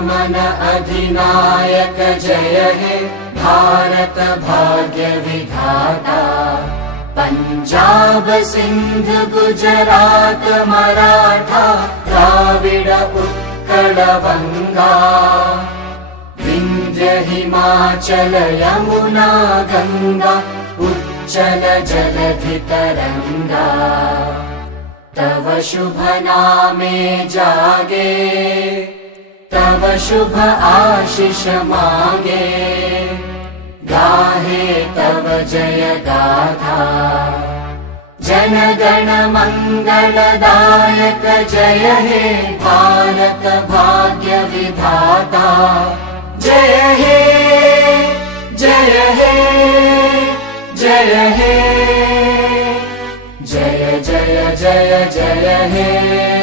मन अधिनायक जय हे भारत भाग्य विधाता। पंजाब सिंध गुजरात मराठा द्राविड उत्कल बंगा। विंध्य हिमाचल यमुना गंगा उच्चल जलधि तरंगा। तव शुभ नामे जागे तव शुभ आशीष मागे। गाहे तव जय गाथा जन गण मंगलदायक जय हे भारत भाग्य विधाता। जय हे जय हे जय हे जय जय जय जय हे।